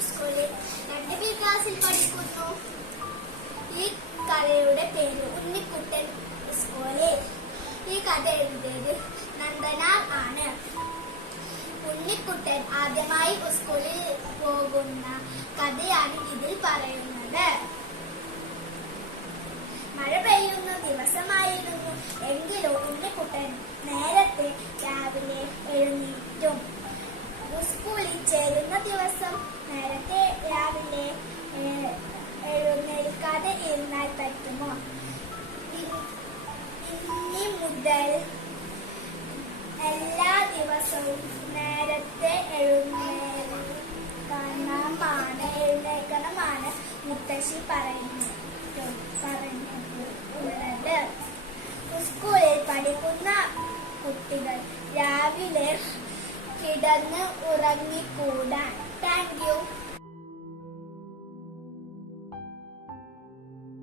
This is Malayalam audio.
സ്കൂളിൽ പഠിക്കുന്നു. ഈ പേര് ഈ കഥ എഴുതിയത് ആദ്യമായി സ്കൂളിൽ പോകുന്ന കഥയാണ് ഇതിൽ പറയുന്നത്. മഴ പെയ്യുന്ന ദിവസമായിരുന്നു. എങ്കിലും ഉണ്ണി മുതൽ എല്ലാ ദിവസവും നേരത്തെ എഴുന്നേൽക്കണമാണ് എഴുന്നേൽക്കണമാണ് മുത്തശ്ശി പറയുന്നത്. പറഞ്ഞിട്ടുള്ളത് സ്കൂളിൽ പഠിക്കുന്ന കുട്ടികൾ രാവിലെ കിടന്ന് ഉറങ്ങിക്കൂടാൻ താങ്ക് യു